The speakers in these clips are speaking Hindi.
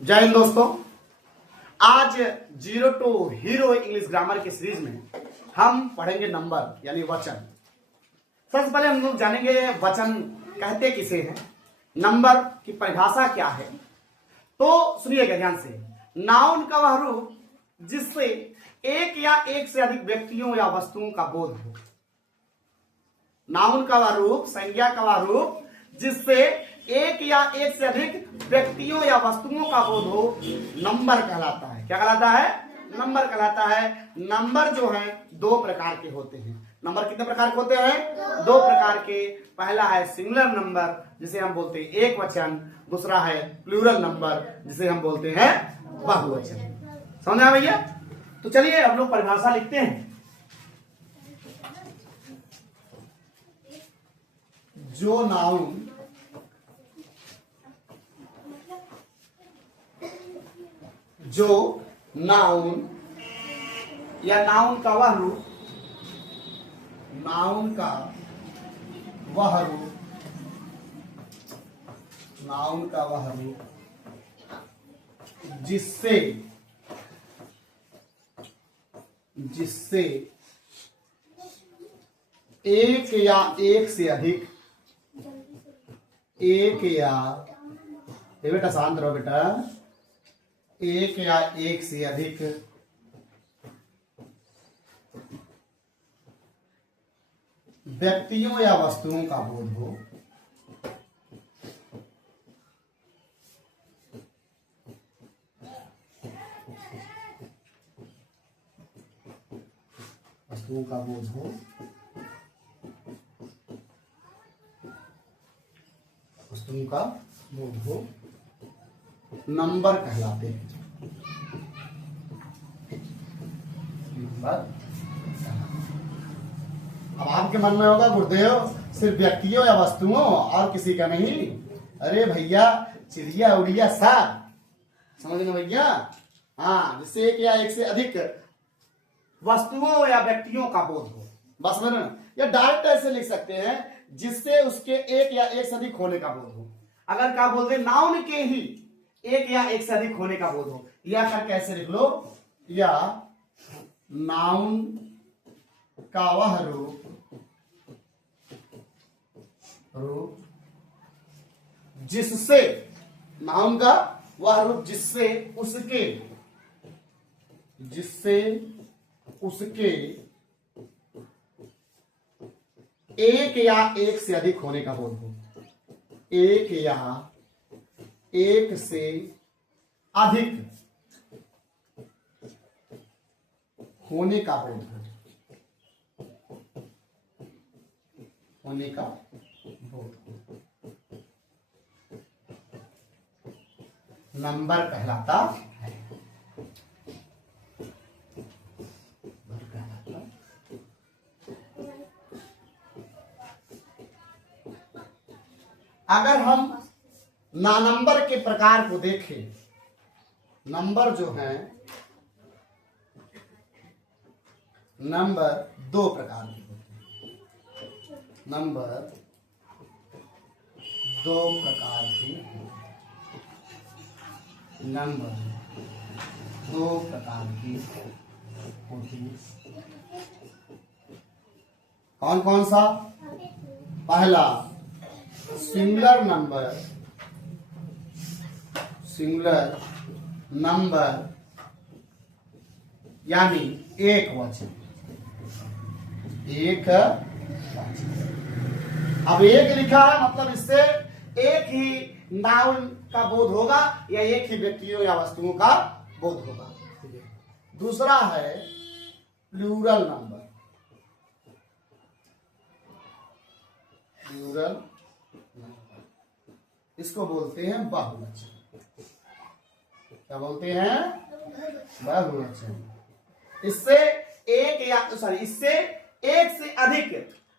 जय हिंद दोस्तों। आज zero to hero English grammar के सीरीज में हम पढ़ेंगे नंबर यानी वचन। सबसे पहले हम लोग जानेंगे वचन कहते किसे हैं, नंबर की परिभाषा क्या है। तो सुनिएगा ध्यान से। नाउन का वह रूप जिससे एक या एक से अधिक व्यक्तियों या वस्तुओं का बोध हो। नाउन का वह रूप, संज्ञा का वह रूप जिससे एक या एक से अधिक व्यक्तियों या वस्तुओं का बोध हो, नंबर कहलाता है। क्या कहलाता है? नंबर कहलाता है। नंबर जो है दो प्रकार के होते हैं। नंबर कितने प्रकार के होते हैं? दो प्रकार के। पहला है सिंगुलर नंबर जिसे हम बोलते हैं एक वचन, दूसरा है प्लूरल नंबर जिसे हम बोलते हैं बहुवचन। समझ आया भैया? तो चलिए हम लोग परिभाषा लिखते हैं। जो नाउन या नाउन का वह रूप, नाउन का वह रूप जिससे एक या एक से अधिक, बेटा शांत रहो बेटा, एक या एक से अधिक व्यक्तियों या वस्तुओं का बोध हो। वस्तुओं का बोध हो, वस्तुओं का बोध हो, नंबर कहलाते हैं। नंबर। अब आपके मन में होगा गुरुदेव सिर्फ व्यक्तियों या वस्तुओं और किसी का नहीं। अरे भैया चिड़िया उड़िया सब, समझ में भैया? हाँ, जिससे एक या एक से अधिक वस्तुओं या व्यक्तियों का बोध हो। बस में या डायरेक्ट ऐसे लिख सकते हैं जिससे उसके एक या एक से अधिक होने का बोध हो। अगर क्या बोलते नाउन के ही एक या एक से अधिक होने का बोध हो, या कर कैसे लिख लो, या नाउन का वह रूप जिससे, नाउन का वह रूप जिससे उसके एक या एक से अधिक होने का बोध हो। एक या एक से अधिक होने का बोध हो, होने का बोध हो, नंबर कहलाता है। अगर हम ना नंबर के प्रकार को देखें, नंबर जो है, नंबर दो प्रकार के होते हैं। नंबर दो प्रकार के होते हैं। कौन कौन सा? पहला सिंगुलर नंबर यानी एक वचन। अब एक लिखा है मतलब इससे एक ही नाउन का बोध होगा या एक ही व्यक्तियों या वस्तुओं का बोध होगा। दूसरा है प्लूरल नंबर। इसको बोलते हैं बहुवचन। क्या बोलते हैं? बहुवचन। इससे एक से अधिक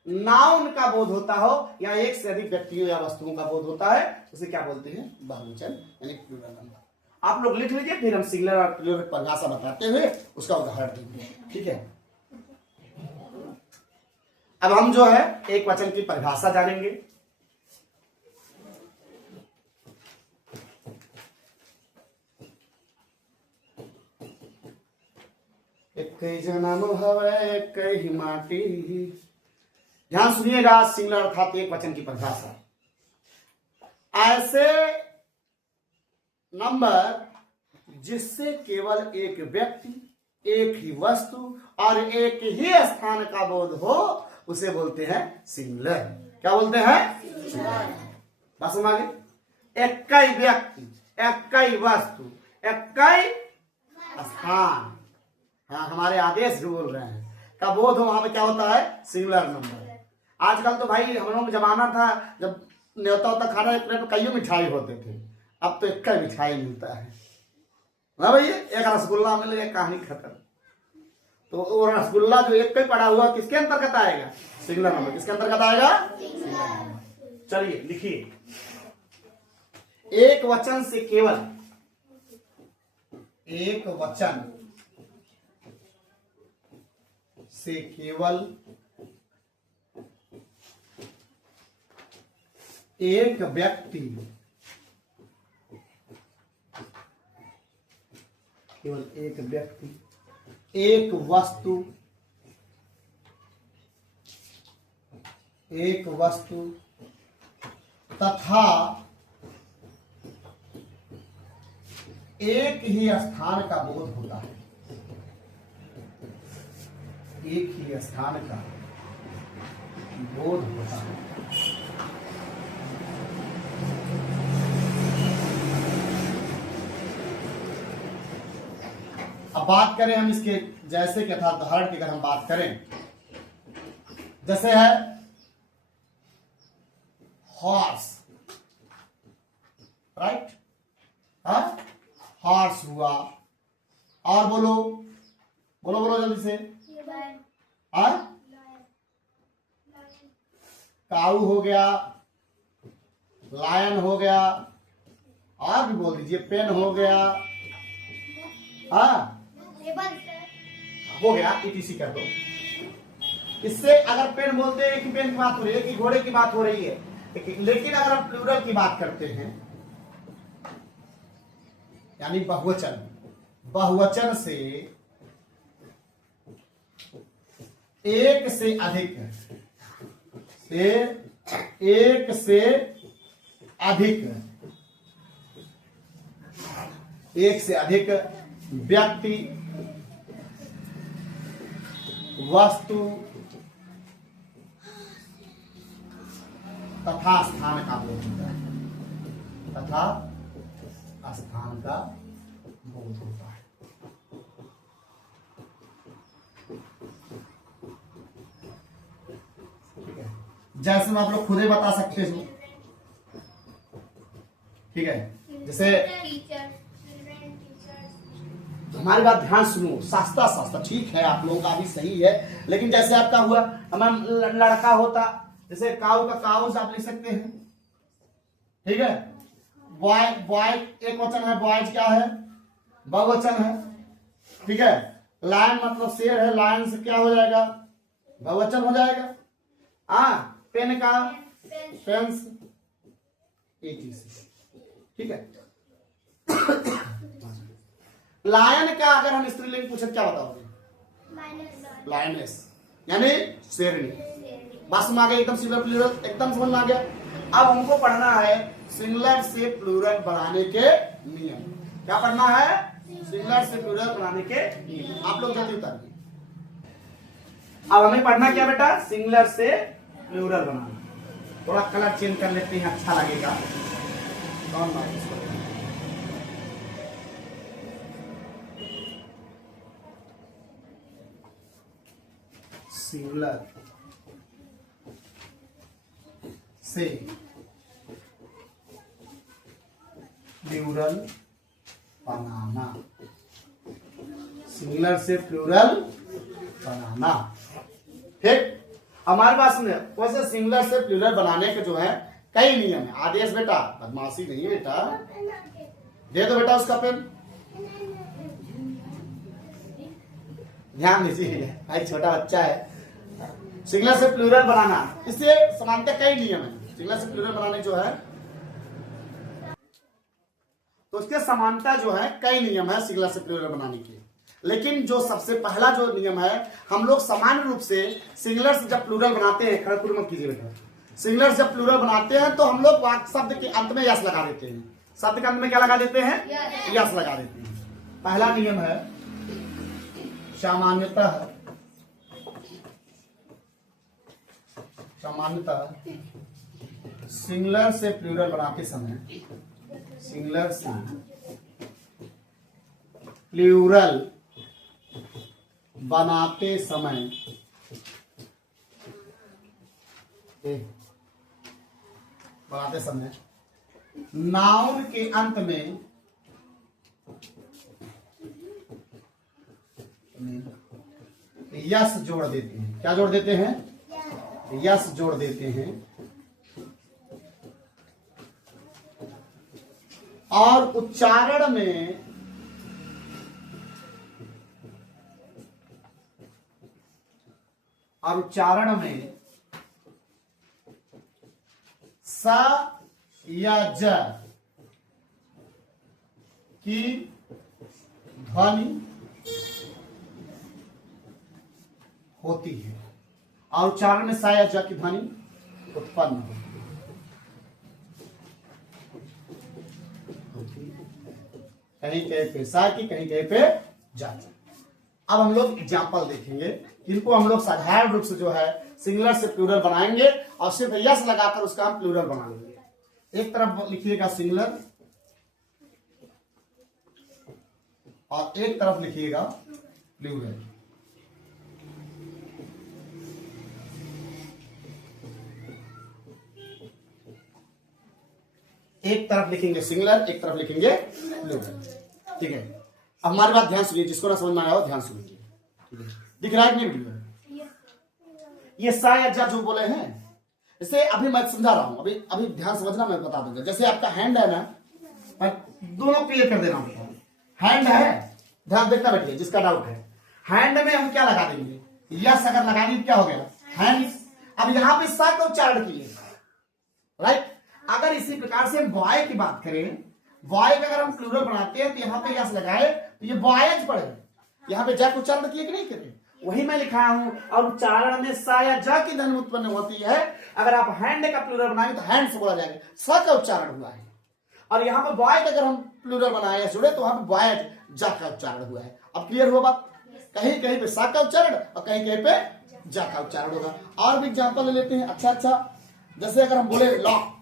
नाउन का बोध होता हो या एक से अधिक व्यक्तियों या वस्तुओं का बोध होता है, उसे क्या बोलते हैं? बहुवचन यानी प्लूरल नंबर। आप लोग लिख लीजिए, फिर हम सिंगुलर और प्लूरल परिभाषा बताते हुए उसका उदाहरण देंगे। ठीक है? अब हम जो है एक वचन की परिभाषा जानेंगे। कई जन्म हवे कई माटी। ध्यान सुनिएगा, सिंगुलर अर्थात एक वचन की परिभाषा। ऐसे नंबर जिससे केवल एक व्यक्ति, एक ही वस्तु और एक ही स्थान का बोध हो उसे बोलते हैं सिंगुलर। क्या बोलते हैं? बस मांगे एक ही व्यक्ति, एक ही वस्तु, एक ही स्थान, हाँ हमारे आदेश जो बोल रहे हैं का बोध हो, वहां पे क्या होता है? Singular number. आजकल तो भाई हम लोगों का जमाना था जब न्योता होता खाना एक प्लेट में कई मिठाई होते थे, अब तो एक मिठाई मिलता है ना भैया, एक रसगुल्ला मिल गया, कहानी खत्म। तो वो रसगुल्ला जो एक पे पड़ा हुआ किसके अंतर्गत आएगा? Singular number. किसके अंतर्गत आएगा? चलिए लिखिए, एक वचन से केवल, एक वचन से केवल एक व्यक्ति, केवल एक व्यक्ति, एक वस्तु, एक वस्तु तथा एक ही स्थान का बोध होता है। एक ही स्थान का बोध होता है। अब बात करें हम इसके जैसे कि अर्थात उदाहरण की अगर हम बात करें, जैसे है हॉर्स, राइट, हॉर्स हुआ, और बोलो बोलो बोलो जल्दी से, काऊ हो गया, लायन हो गया, और भी बोल दीजिए, पेन हो गया, हो गया, इटीसी कर दो। इससे अगर पेन बोलते हैं, एक ही पेन की बात हो रही है, एक ही घोड़े की बात हो रही है, लेकिन अगर हम प्लूरल की बात करते हैं, यानी बहुवचन, बहुवचन से एक से अधिक, एक से अधिक, एक से अधिक व्यक्ति, वस्तु तथा स्थान का बोध होता है, तथा स्थान का बोध होता है। ठीक है, जैसे मैं आप लोग खुद ही बता सकते हो, ठीक है, जैसे हमारी बात ध्यान सुनो, सस्ता सस्ता ठीक है, आप लोगों का भी सही है, लेकिन जैसे आपका हुआ हमारा लड़का होता, जैसे काऊ का काऊ से आप लिख सकते हैं, ठीक है। बॉय, बॉय एक वचन है, बॉयज क्या है? बहुवचन है, ठीक है। लायन मतलब शेर है, लायन से क्या हो जाएगा? बहुवचन हो जाएगा। पेन का पेंस, एक ही से, ठीक है। लायन का अगर हम स्त्रीलिंग पूछे क्या बताओगे? लायनेस, यानी शेरनी। बस में आ गया, एकदम सिंगुलर प्लूरल एकदम समझ में आ गया। अब हमको पढ़ना है सिंगुलर से प्लूरल बनाने के नियम। क्या पढ़ना है? सिंगुलर से प्लूरल बनाने के नियम। आप लोग जल्दी उतारिए। अब हमें पढ़ना क्या बेटा? सिंगुलर से प्लूरल बनाना। थोड़ा कलर चेंज कर लेते हैं, अच्छा लगेगा। कौन बात इसको? सिंगुलर से प्लूरल बनाना, सिंगुलर से प्लूरल बनाना, ठीक। हमारे पास में वैसे सिंगुलर से प्लूरल बनाने के जो है कई नियम है। आदेश बेटा, बदमाशी नहीं है बेटा, दे दो बेटा उसका पेन, ध्यान दीजिए भाई, छोटा बच्चा है। सिंगुलर से प्लूरल बनाना, इससे समानता कई नियम है। सिंगुलर से प्लूरल बनाने जो है तो उसके समानता जो है कई नियम है सिंगुलर से प्लूरल बनाने के। लेकिन जो सबसे पहला जो नियम है, हम लोग सामान्य रूप से सिंगुलर जब प्लूरल बनाते हैं, खड़गपुर मत कीजिए बेटा, सिंगुलर जब प्लूरल बनाते हैं तो हम लोग शब्द के अंत में यस लगा देते हैं। शब्द के अंत में क्या लगा देते हैं? यस लगा देते हैं। पहला नियम है सामान्यतः सिंगुलर से प्लूरल बनाते समय, सिंगुलर से प्लूरल बनाते समय नाउन के अंत में यस जोड़ देते हैं। क्या जोड़ देते हैं? यस जोड़ देते हैं। और उच्चारण में स या ज की ध्वनि होती है, और उच्चारण में सा या ज की ध्वनि उत्पन्न होती है। कहीं कहीं पे सा की, कहीं कहीं पे जा की। अब हम लोग एग्जाम्पल देखेंगे, इनको हम लोग साधारण रूप से जो है सिंगुलर से प्लूरल बनाएंगे और सिर्फ यस लगाकर उसका हम प्लूरल बना लेंगे। एक तरफ लिखिएगा सिंगुलर और एक तरफ लिखिएगा प्लूरल। एक तरफ लिखेंगे सिंगुलर, एक तरफ लिखेंगे प्लूरल। ठीक है, अब हमारी बात ध्यान सुनिए, जिसको ना समझ में आया हो ध्यान सुनिए। ठीक है, दिख रहा है कि नहीं वीडियो? ये सा या जा जो बोले हैं, इसे अभी मैं समझा रहा हूं, अभी ध्यान समझना, मैं बता दूंगा। जैसे आपका हैंड है ना, मैं दोनों क्लियर कर देना हूं। हैंड है, ध्यान देखना बैठिए, जिसका डाउट है। हैंड में हम क्या लगा देंगे? यस अगर लगाएंगे क्या हो गया? हैंड। अब यहां पे सा का उच्चारण किए, राइट। अगर इसी प्रकार से हम बॉय की बात करें, बॉय का अगर हम प्लूरल बनाते हैं तो यहाँ पे यस लगाए तो ये बॉयज पड़े। यहाँ पे जा को उच्चारण किए कि नहीं करे? वही मैं लिखाया हूं। और उच्चारण में सा या जा की ध्वनि उत्पन्न होती है। अगर आप हैंड का प्लूरल बनाएंगे तो हैंड से बोला जाएगा, स का उच्चारण हुआ है। और यहाँ पे बॉय का अगर हम प्लूरल बनाए या जुड़े तो वहां पे बॉयज जा का उच्चारण हुआ है। अब क्लियर हुआ बात? कहीं कहीं पे सा का उच्चारण और कहीं कहीं पे जा का उच्चारण होगा। और भी एग्जाम्पल ले लेते हैं। अच्छा, जैसे अगर हम बोले लॉक,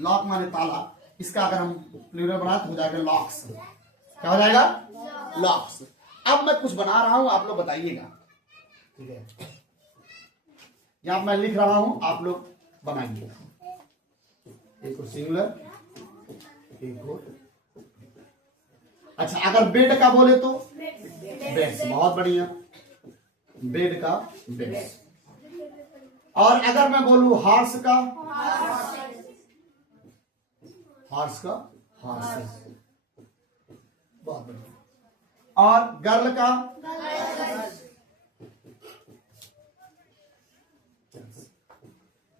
लॉक माने ताला, इसका अगर हम प्लूरल बनाए तो हो जाएगा लॉक्स। क्या हो जाएगा? लॉक्स। अब मैं कुछ बना रहा हूं, आप लोग बताइएगा। ठीक है, यहां मैं लिख रहा हूं, आप लोग बनाइएगा। एक और सिंगुलर, एक और। अच्छा, अगर बेड का बोले तो बेड्स, बहुत बढ़िया, बेड का बेड्स। और अगर मैं बोलूं हॉर्स का, हॉर्स का हॉर्सेस, बहुत बढ़िया। और गर्ल का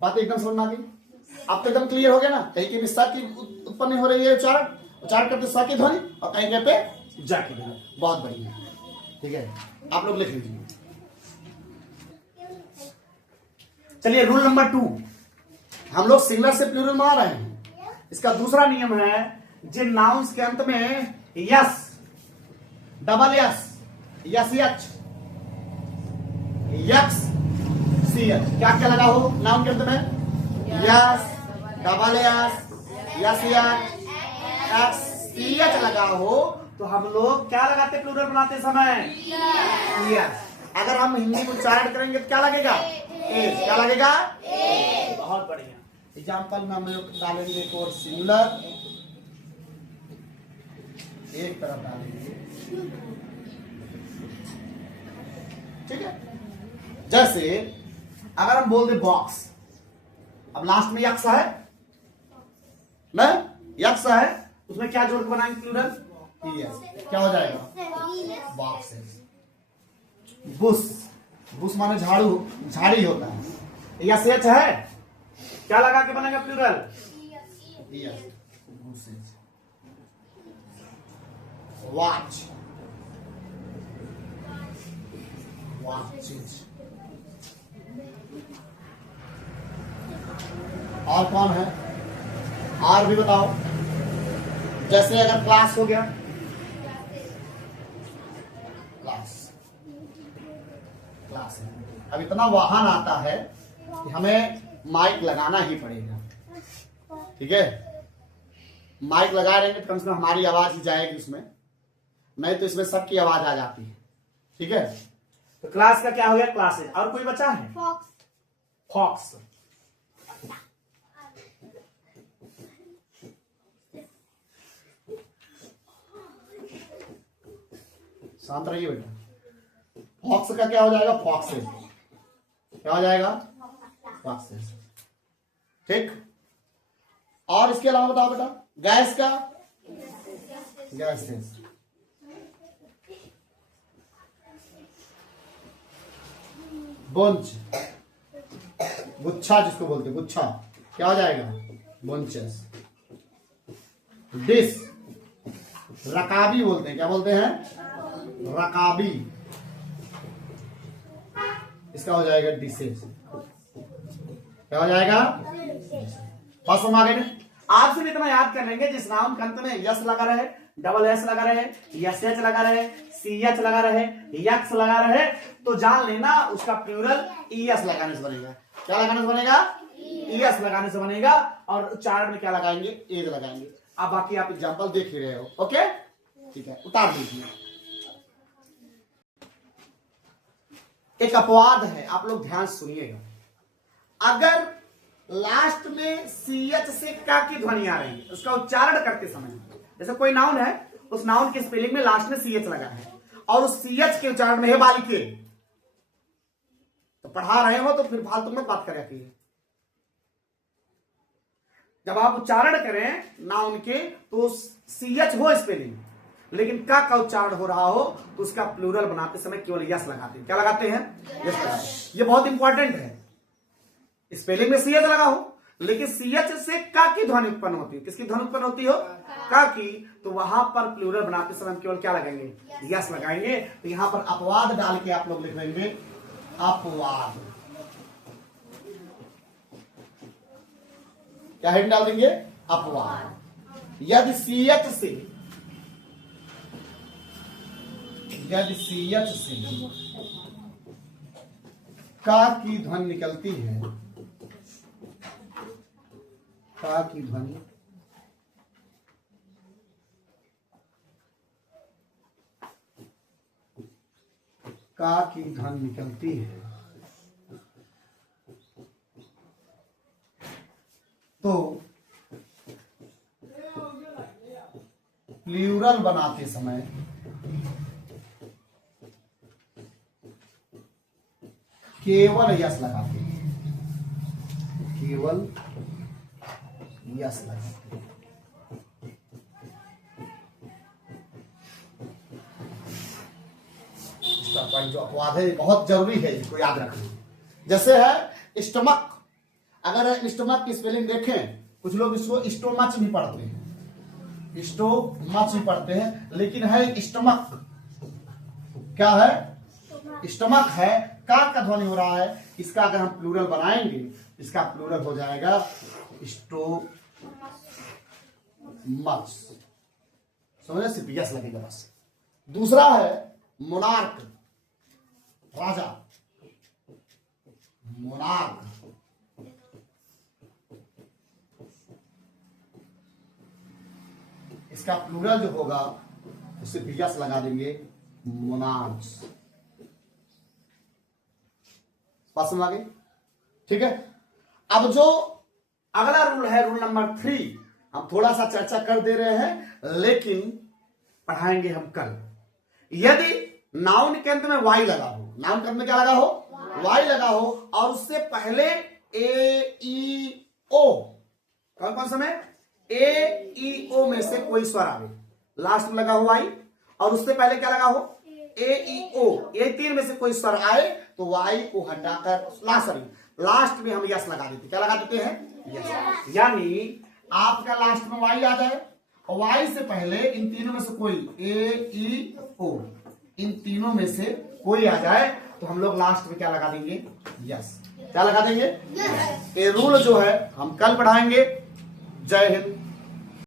बात एकदम समझ में आ गई? अब तो एकदम क्लियर हो गया ना? कहीं की सा की उत्पन्न हो रही है उच्चारण करते सा की ध्वनि, और कहीं कहीं पे जा की ध्वनि। बहुत बढ़िया। ठीक है, आप लोग लिख लीजिए। चलिए, रूल नंबर 2, हम लोग सिंगुलर से प्लूरल बना रहे हैं। इसका दूसरा नियम है, जिन नाउन्स के अंत में यस, डबल यस, यस यच, यक्स सी एच, क्या क्या लगा हो नाउन के अंत में? यस, डबल यस, यस यच, एक्स सी एच लगा हो तो हम लोग क्या लगाते प्लूरल बनाते समय? यस। अगर हम हिंदी में उच्चारण करेंगे तो क्या लगेगा? एस। क्या लगेगा? एस। बहुत बढ़िया। एग्जाम्पल में हम लोग डालेंगे एक और सिंगुलर, एक तरफ डालेंगे। ठीक है, जैसे अगर हम बोल दे बॉक्स, अब लास्ट में यक्स है ना, यक्स है, उसमें क्या जोड़ के बनाएंगे प्लूरल? यस। क्या हो जाएगा? बॉक्सेस। बुश, बुश माने झाड़ू, झाड़ी होता है। यस एच है, क्या लगा के बनेगा प्लूरल? यस। Watch, watches. और कौन है, और भी बताओ। जैसे अगर क्लास हो गया, क्लास, क्लास है। अब इतना वाहन आता है कि हमें माइक लगाना ही पड़ेगा, ठीक है। माइक लगा रहेंगे तो कम से कम हमारी आवाज ही जाएगी उसमें, नहीं तो इसमें सबकी आवाज आ जाती है, ठीक है। तो क्लास का क्या हो गया, क्लासेस। और कोई बचा है, फॉक्स, फॉक्स। शांत रहिए बेटा। फॉक्स का क्या हो जाएगा, फॉक्सेस। क्या हो जाएगा, फॉक्सेस, ठीक। और इसके अलावा बताओ बेटा, गैस का, गैसेस। बुंच, गुच्छा जिसको बोलते हैं, गुच्छा, क्या हो जाएगा, बुंचेस। डिश, रकाबी बोलते हैं, क्या बोलते हैं, रकाबी। इसका हो जाएगा डिशेस। क्या हो जाएगा, फर्स्ट फॉर्म आ गए। आपसे भी इतना याद कर लेंगे, जिस नाउन के अंत में यस लगा रहे, डबल एस लगा रहे, यस एच लगा रहे, सी एच लगा रहे, यक्स लगा रहे, तो जान लेना उसका प्लूरल ईएस लगाने से बनेगा। क्या लगाने से बनेगा, ईएस लगाने से बनेगा। और उच्चारण में क्या लगाएंगे, एज लगाएंगे। अब बाकी आप एग्जांपल देख ही रहे हो, ओके, ठीक है। उतार दीजिए। एक अपवाद है, आप लोग ध्यान सुनिएगा। अगर लास्ट में सीएच से का की ध्वनि आ रही है, उसका उच्चारण करते समय, जैसे कोई नाउन है, उस नाउन के स्पेलिंग में लास्ट में सीएच लगा है और उस सीएच के उच्चारण में है बालिके, तो पढ़ा रहे हो तो फिर फालतू में बात करें। जब आप उच्चारण करें नाउन के तो सीएच हो स्पेलिंग, लेकिन का उच्चारण हो रहा हो तो उसका प्लूरल बनाते समय केवल यस लगाते हैं। क्या लगाते हैं, यस लगाते हैं। ये बहुत इंपॉर्टेंट है। स्पेलिंग में सीएच लगा हो, लेकिन सीएच से का की ध्वनि उत्पन्न होती है। किसकी ध्वनि उत्पन्न होती हो, का की, तो वहां पर प्लूरल बनाते समय हम केवल क्या लगाएंगे, यस लगाएंगे। तो यहां पर अपवाद डाल के आप लोग लिख लेंगे, अपवाद। क्या हेड डाल देंगे, अपवाद। यदि सीएच से, यदि सीएच से का की ध्वनि निकलती है, का की ध्वनि, का की ध्वनि निकलती है, तो प्लूरल बनाते समय केवल यस लगाते हैं, केवल यस लगाते हैं। इसका पॉइंट जो अपवाद है बहुत जरूरी है, इसको याद रखना। जैसे है स्टमक, अगर स्टमक की स्पेलिंग देखें, कुछ लोग इसको स्टोमच भी पढ़ते हैं, स्टोमच भी पढ़ते हैं, लेकिन है स्टमक। क्या है, स्टमक है, का ध्वनि हो रहा है। इसका अगर हम प्लूरल बनाएंगे, इसका प्लूरल हो जाएगा स्टोमच। समझे, सिर्फ यस लगेगा बस। दूसरा है मोनार्क, राजा, मोनार्क। इसका प्लूरल जो होगा उसे यस लगा देंगे, मोनार्क्स। बात समझ आ गई, ठीक है। अब जो अगला रूल है, रूल नंबर 3, हम थोड़ा सा चर्चा कर दे रहे हैं, लेकिन पढ़ाएंगे हम कल। यदि नाउन के अंत में वाई लगा हो, नाउन के अंत में क्या लगा हो, वाई लगा हो, और उससे पहले ए ई ओ, कौन कौन समय, ए ई ओ में से कोई स्वर आवे, लास्ट में लगा हो वाई, और उससे पहले क्या लगा हो, ए ई ओ, ये तीन में से कोई स्वर आए तो वाई को हटाकर लास्ट में हम यस लगा देते। क्या लगा देते हैं, यस। यानी आपका लास्ट में वाई आ जाए और वाई से पहले इन तीनों में से कोई ए ई ओ, इन तीनों में से कोई आ जाए तो हम लोग लास्ट में क्या लगा देंगे, यस। क्या लगा देंगे, ये रूल जो है हम कल पढ़ाएंगे। जय हिंद।